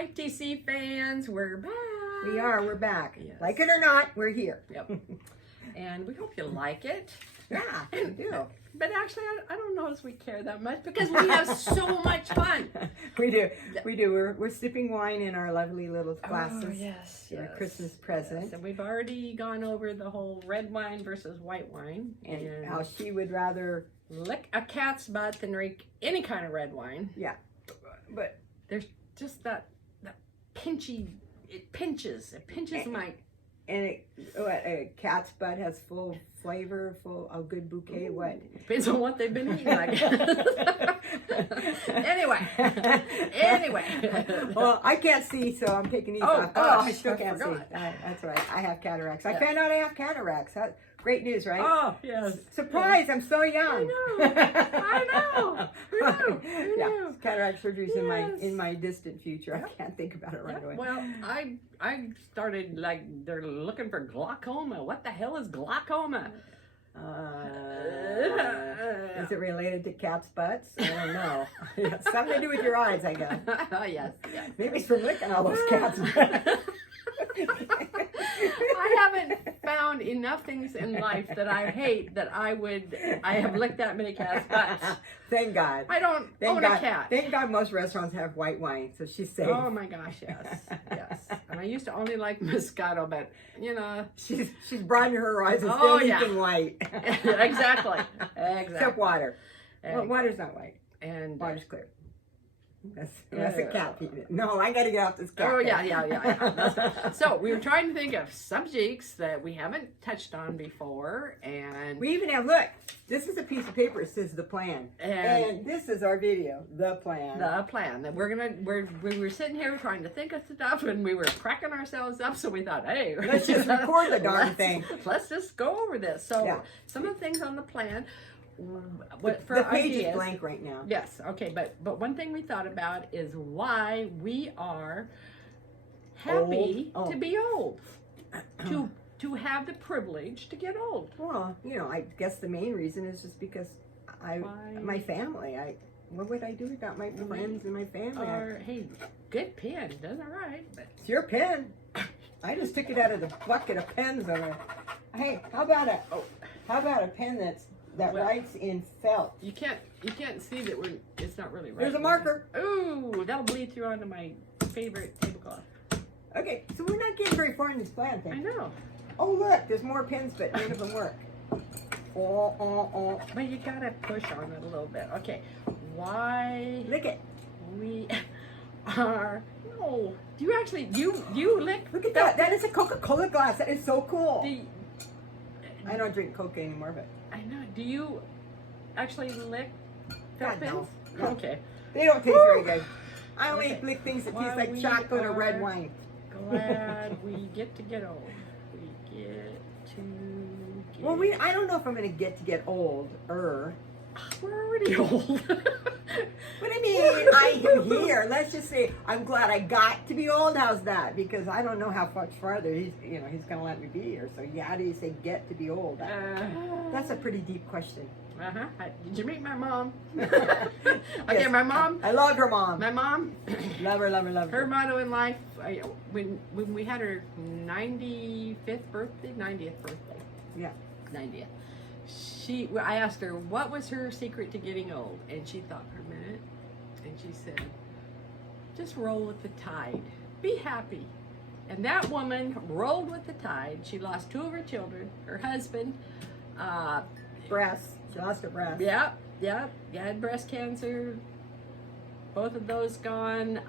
Hi, TC fans. We're back. We're back. Yes. Like it or not, we're here. Yep. And we hope you like it. Yeah, we do. But actually, I don't know if we care that much because we have so much fun. We do. We're sipping wine in our lovely little glasses. Oh, yes. Our Christmas present. Yes. And we've already gone over the whole red wine versus white wine. And how she would rather lick a cat's butt than drink any kind of red wine. Yeah. But there's just that pinchy, it pinches my... And a cat's butt has full flavor, a good bouquet. Ooh, what? Depends on what they've been eating, I guess. Anyway. Well, I can't see, so I'm taking these off. Gosh, I still can't see. That's right. I have cataracts. I Yeah. found out I have cataracts. Great news, right? Oh, yes. Surprise, I'm so young. I know. Who knew? Yeah, cataract surgery's Yes. in my distant future. I can't think about it right away. Well, I started they're looking for glaucoma. What the hell is glaucoma? Is it related to cat's butts? I don't know. It's something to do with your eyes, I guess. Oh, yes. Maybe it's from licking all those cats' butts. I haven't found enough things in life that I hate that I have licked that many cats' butts. Thank God. I don't own a cat. Thank God most restaurants have white wine, so she's safe. Oh my gosh, yes. And I used to only like Moscato, but she's broadened her horizons. Oh, Still yeah. eating white. Exactly. Except water. Well, water's not white. And water's clear. That's a cat feeding it. No, I gotta get off this cat. Oh, yeah. So we were trying to think of subjects that we haven't touched on before, and we even have, look, this is a piece of paper. It says the plan, and this is our video, the plan. The plan that we were sitting here trying to think of stuff, and we were cracking ourselves up. So we thought, hey, let's just record the darn thing. Let's just go over this. So some of the things on the plan. The page is blank right now. Yes, okay, but one thing we thought about is why we are happy to be old, to have the privilege to get old. Well, I guess the main reason is just because my family. What would I do without my friends and my family? Hey, good pen, does all right. But it's your pen. I just took it out of the bucket of pens over there. Hey, how about a pen that writes in felt? You can't see that it's not really right. There's a marker. Ooh, that'll bleed through onto my favorite tablecloth. Okay, so we're not getting very far in this plan thing. I know. Oh look, there's more pins, but none of them work. But you gotta push on it a little bit. Okay, why? Lick it. We are. No, do you actually you lick? Look at that. That is a Coca-Cola glass. That is so cool. I don't drink Coke anymore, but I know. Do you actually lick felt pens? No. Okay. They don't taste very good. I only lick things that taste like chocolate or red wine. Glad we get old. We get to. Well, I don't know if I'm going to get old. We're already old. But I mean, I am here. Let's just say I'm glad I got to be old. How's that? Because I don't know how much farther he's going to let me be here. So yeah, how do you say get to be old? That's a pretty deep question. Did you meet my mom? Okay, yes, my mom. I love her mom. My mom. Love her. Her motto in life, when we had her 90th birthday. Yeah. 90th. I asked her what was her secret to getting old, and she thought for a minute, and she said, just roll with the tide, be happy. And that woman rolled with the tide. She lost 2 of her children, her husband, breast. She lost her breast. Yeah, had breast cancer, both of those gone.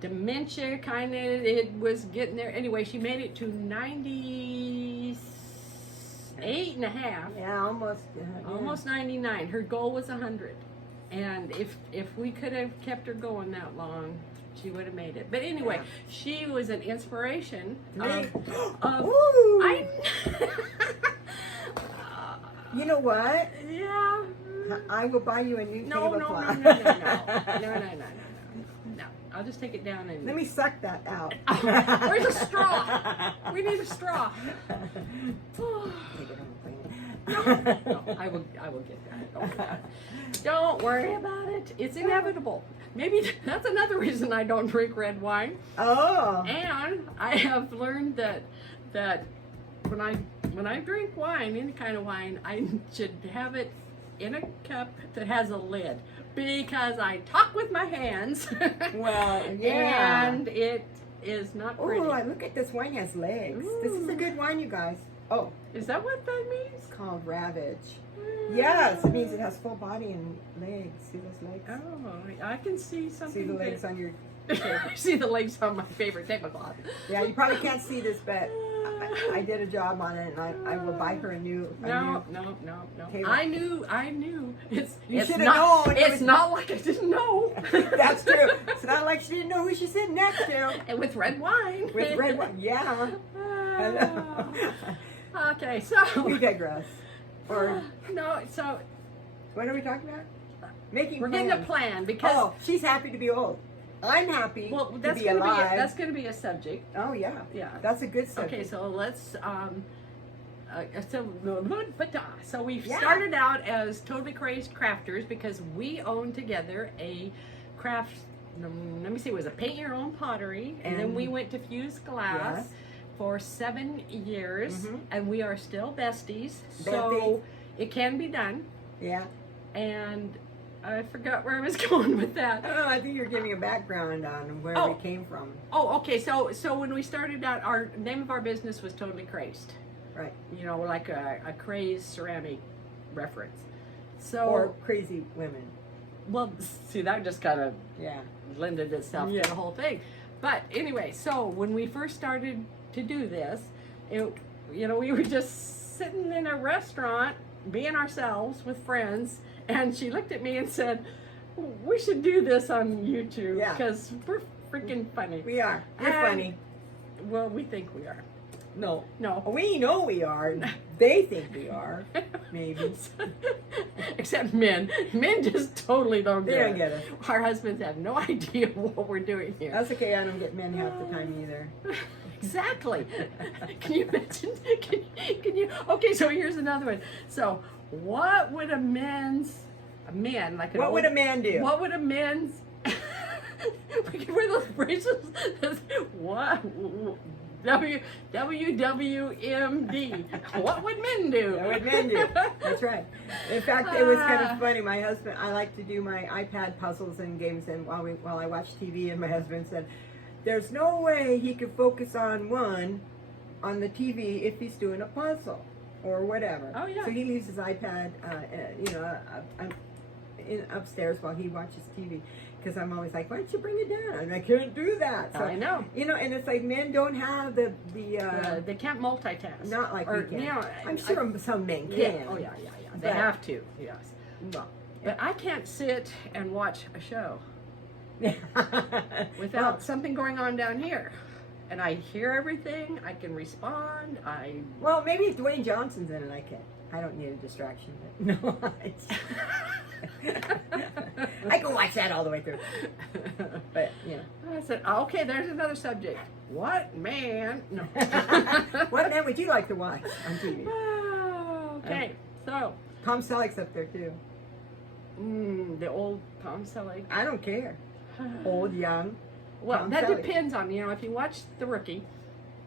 Dementia, kind of, it was getting there. Anyway, she made it to 98 and a half. Yeah, almost. Almost 99. Her goal was 100. And if we could have kept her going that long, she would have made it. But anyway, she was an inspiration. You know what? Yeah. I will buy you a new tablecloth. No. I'll just take it down and... Let me suck that out. Where's a straw? We need a straw. No, I will get that. Don't worry about it. It's inevitable. Maybe that's another reason I don't drink red wine. Oh. And I have learned that when I drink wine, any kind of wine, I should have it in a cup that has a lid, because I talk with my hands. Well, yeah. And it is not pretty. Oh, look at this wine has legs. This is a good wine, you guys. Oh, Is that what that means? it's called Ravage. Yes, it means it has full body and legs. See those legs? Oh, I can see something. See the legs on your... I see the legs on my favorite tablecloth. Yeah, you probably can't see this, but I did a job on it, and I will buy her a new... No. table. I knew. You It's should have not. known. It's not like I didn't know. That's true. It's not like she didn't know who she's sitting next to. And with red wine. With red wine, yeah. Okay, so We digress. Or no, so what are we talking about? Making we're plans. getting a plan because she's happy to be old. I'm happy well, that's to be gonna alive. be that's gonna be a subject. Oh yeah, Yeah. that's a good subject. Okay, so let's so we Yeah. started out as Totally Crazed Crafters because we own together a craft. Let me see, it was a paint your own pottery, and then And- we went to Fuse Glass. Yes. For 7 years, Mhm. and we are still besties. Besties. So it can be done. Yeah. And I forgot where I was going with that. Oh, I think you're giving a background on where we came from. Oh, okay. So when we started out, our name of our business was Totally Crazed. Right. You know, like a crazed ceramic reference. So Or crazy women. well, see, that just kind of Yeah. lended itself Yeah. to the whole thing. But anyway, so when we first started to do this, we were just sitting in a restaurant, being ourselves with friends, and she looked at me and said, "We should do this on YouTube Yeah. because we're freaking funny." We are. We're And- funny. Well, we think we are. No. No. We know we are. They think we are. Maybe. Except men. Men just totally don't They get don't it. get it. Our husbands have no idea what we're doing here. That's okay. I don't get men half the time either. Exactly. Can you imagine? Can you? Okay, so here's another one. So, what would a man like? What would a man do? What would a man's? We can wear those bracelets. What? WWMD. What would men do? What would men do? That's right. In fact, it was kind of funny. My husband, I like to do my iPad puzzles and games, and while I watch TV, and my husband said, "There's no way he could focus on one on the TV if he's doing a puzzle or whatever." Oh, yeah. So he leaves his iPad, upstairs while he watches TV. Because I'm always like, "Why don't you bring it down?" I can't do that. So, I know. and it's like men don't have the They can't multitask. not like we can. You know, I'm sure some men can. Yeah. Oh yeah. They But- have to. Yes. Well, But I can't sit and watch a show without Well, something going on down here. And I hear everything. I can respond. well, maybe if Dwayne Johnson's in it, I can. I don't need a distraction. But no, I can watch that all the way through. But I said, okay, there's another subject. What man? No. what man would you like to watch on TV? Oh, okay, so Tom Selleck's up there too. the old Tom Selleck. I don't care. Old, young. Well, Tom that Selleck. depends on if you watch The Rookie.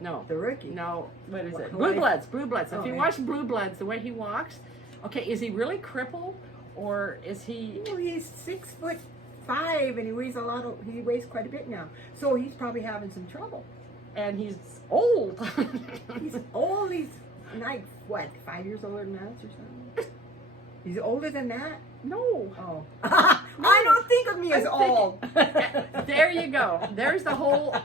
No. The Rookie. No, what is it? Hawaii- Blue Bloods. Blue Bloods. Oh, If you yeah. watch Blue Bloods, the way he walks, okay, is he really crippled or is he? Well, he's 6'5" and he weighs he weighs quite a bit now. So he's probably having some trouble. And he's old. He's old. He's like what, 5 years older than us or something? He's older than that? No. Oh. I don't think of me as old. There you go. There's the whole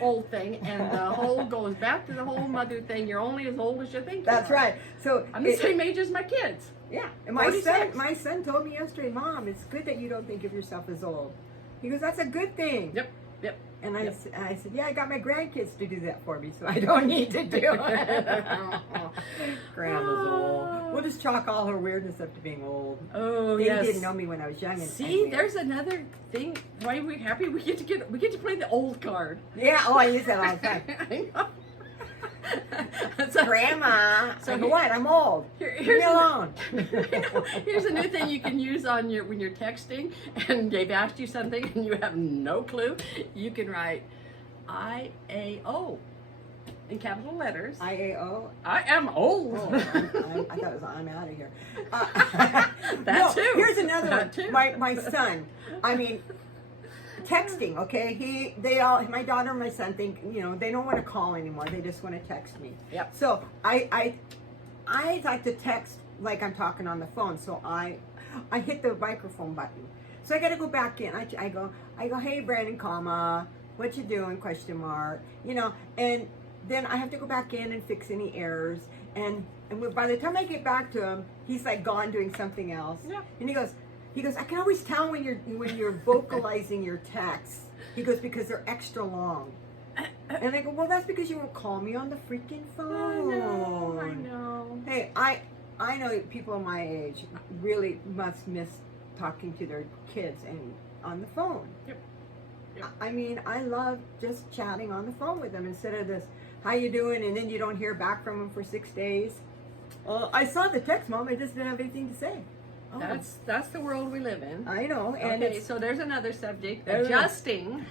old thing, and the whole goes back to the whole mother thing. You're only as old as you think. That's you are. right. So I'm the same age as my kids. Yeah. And 46. my son told me yesterday, "Mom, it's good that you don't think of yourself as old." He goes, "That's a good thing." Yep. And I said, "Yeah, I got my grandkids to do that for me, so I don't need to do it." Grandma's old. We'll just chalk all her weirdness up to being old. Oh, They yes. didn't know me when I was young. And See, there's another thing. Why we're happy? We get to play the old card. Yeah. Oh, I use that all the time. I know. Grandma. So So what? I'm old. Leave me alone. Here's a new thing you can use on your when you're texting and they've asked you something and you have no clue. You can write IAO in capital letters. IAO. I am old. Oh, I thought it was I'm out of here. That too. Here's another one. That too. My son. I mean, texting. Okay, my daughter and my son think they don't want to call anymore. They just want to text me. Yep. So I like to text like I'm talking on the phone. So I hit the microphone button. So I got to go back in. I go. Hey Brandon, comma. What you doing? Question mark. And then I have to go back in and fix any errors. And by the time I get back to him, he's like gone doing something else. Yeah. And he goes, I can always tell when you're vocalizing your texts. He goes, because they're extra long. And I go, well, that's because you won't call me on the freaking phone. I know. Hey, I know people my age really must miss talking to their kids and on the phone. Yep. I mean, I love just chatting on the phone with them instead of this, how you doing? And then you don't hear back from them for 6 days. I saw the text, Mom. I just didn't have anything to say. Oh. That's the world we live in. I know. And okay, so there's another subject. Adjusting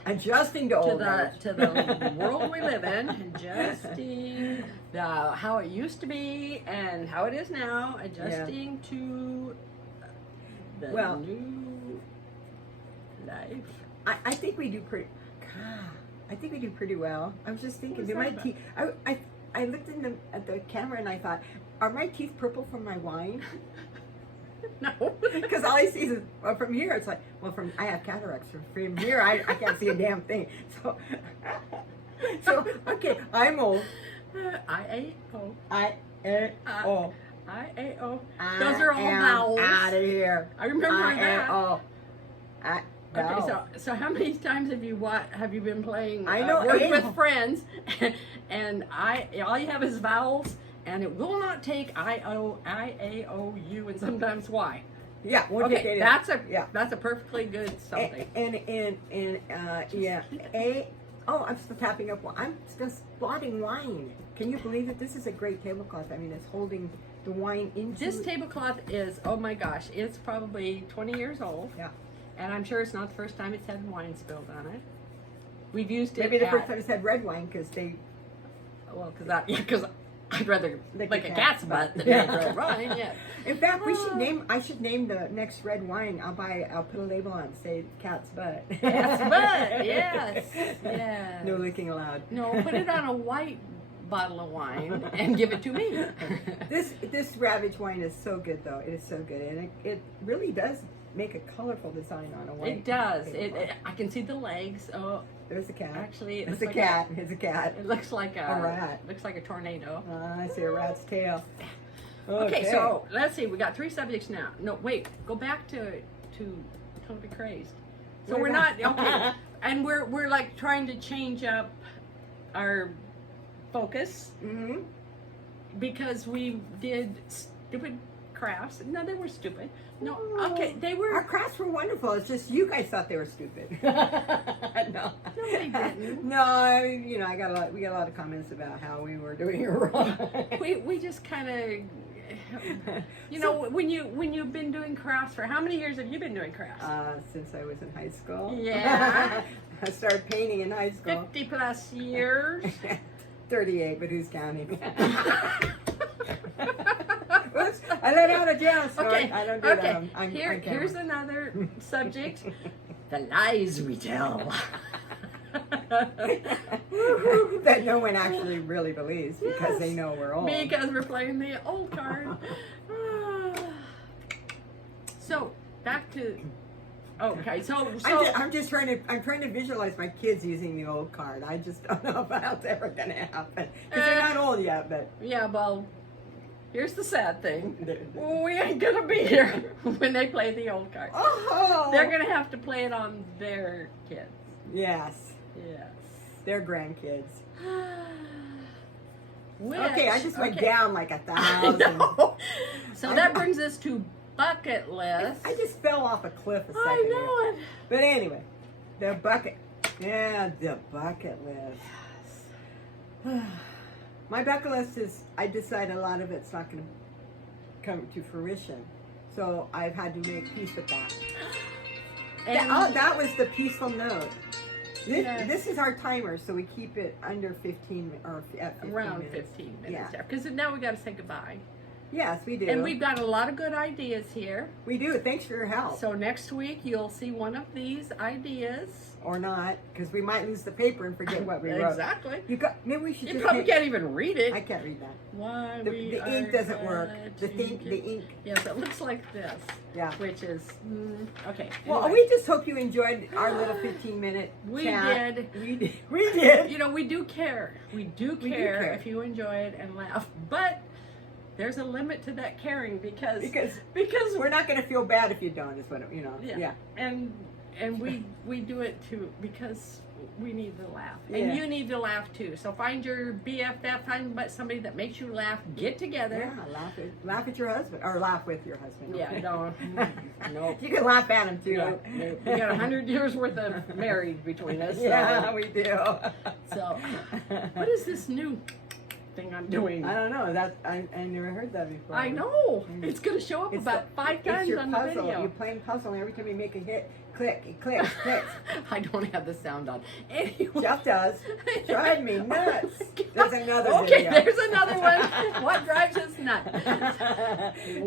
to old age. To the world we live in. Adjusting how it used to be and how it is now. Adjusting to the new life. I think we do pretty. God, I think we do pretty well. I was just thinking, do my teeth? I looked at the camera and I thought, are my teeth purple from my wine? No, because all I see is from here. It's like, I have cataracts. From here, I can't see a damn thing. So okay, I'm old. IAO. IAO. IAO. Those are all vowels. Out of here. I remember that. IAO. Okay, so how many times have you been playing I know, Words with Friends, and all you have is vowels, and it will not take I-A-O-U, and sometimes Y. Yeah, okay, that's a perfectly good something. I'm still tapping up. I'm still spotting wine. Can you believe it? This is a great tablecloth. I mean, it's holding the wine into. This tablecloth is, oh my gosh, it's probably 20 years old. Yeah. And I'm sure it's not the first time it's had wine spilled on it. We've used it. Maybe the first time it's had red wine because because I'd rather like a cat's butt than red wine. Yeah. In fact, I should name the next red wine. I'll put a label on it, say cat's butt. Cat's butt. Yes. Yes. No licking allowed. No, put it on a white bottle of wine and give it to me. This Ravage wine is so good, though. It is so good, and it really does make a colorful design on a white. It does. I can see the legs. Oh, there's a cat. Actually, it's a cat. It's a cat. It looks like a rat. Looks like a tornado. I see a rat's tail. Okay, so let's see. We got 3 subjects now. No, wait. Go back to Totally Crazed. So we're not okay, and we're like trying to change up our focus because we did stupid crafts. No, they were stupid. No, okay, they were. Our crafts were wonderful. It's just you guys thought they were stupid. No, they didn't. No, I mean, we got a lot of comments about how we were doing it wrong. we just kind of, when you've been doing crafts for how many years have you been doing crafts? Since I was in high school. Yeah. I started painting in high school. 50 plus years. 38, but who's counting? Oops, I let out a jail story. Okay. I don't do that. I'm here's another subject. The lies we tell. That no one actually really believes because they know we're old. Because we're playing the old card. So, back to... Okay, so I'm trying to visualize my kids using the old card. I just don't know if that's ever going to happen. Because they're not old yet, but... Yeah, well... Here's the sad thing. We ain't gonna be here when they play the old card. Oh! They're gonna have to play it on their kids. Yes. Yes. Their grandkids. Okay, I just went down like 1,000. So that brings us to bucket list. I just fell off a cliff a second I know it. But anyway, the bucket list. My bucket list is, I decided a lot of it's not going to come to fruition. So I've had to make peace with that. That was the peaceful note. This is our timer, so we keep it under 15 or at 15 around minutes. 15 minutes. Because now we got to say goodbye. Yes, we do. And we've got a lot of good ideas here. We do. Thanks for your help. So next week you'll see one of these ideas. Or not, because we might lose the paper and forget what we wrote. Exactly. Maybe we should You just probably can't even read it. I can't read that. Why The ink doesn't work. The ink. Yes, it looks like this. Yeah. Which is, okay. Well, anyway. we just hope you enjoyed our little 15-minute We chat. did. We did. You know, we do care. We do care if you enjoy it and laugh. But there's a limit to that caring because we're not going to feel bad if you don't, is what, you know. Yeah. And we do it too because we need to laugh. Yeah. And you need to laugh too. So find your BFF, find somebody that makes you laugh, get together. Yeah, laugh at your husband, or laugh with your husband. Yeah, no. You can laugh at him too. No. We got 100 years worth of married between us. Yeah, we do. So, what is this new thing I'm doing? I don't know. I never heard that before. I know. It's going to show up about 5 times your on puzzle. the video. You're playing puzzle, and every time you make a hit, click, it clicks. I don't have the sound on. Anyway. Jeff does. Drive me nuts. There's another Okay, video. there's another one. What drives us nuts? He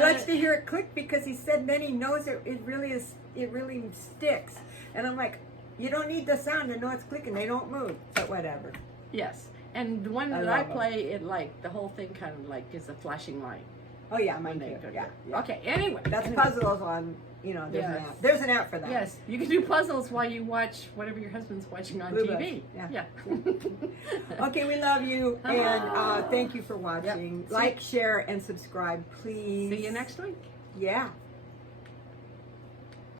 likes to hear it click because he said then he knows it really is. It really sticks. And I'm like, you don't need the sound to know it's clicking. They don't move. But whatever. Yes. And the one that I play, it like the whole thing kind of like is a flashing light. Oh yeah, mine too. Yeah. Okay. Anyway, that's puzzles on. You know, there's an app. There's an app for that. Yes, you can do puzzles while you watch whatever your husband's watching on TV. Yeah. Okay, we love you, and thank you for watching. Yep. Like, share, and subscribe, please. See you next week. Yeah.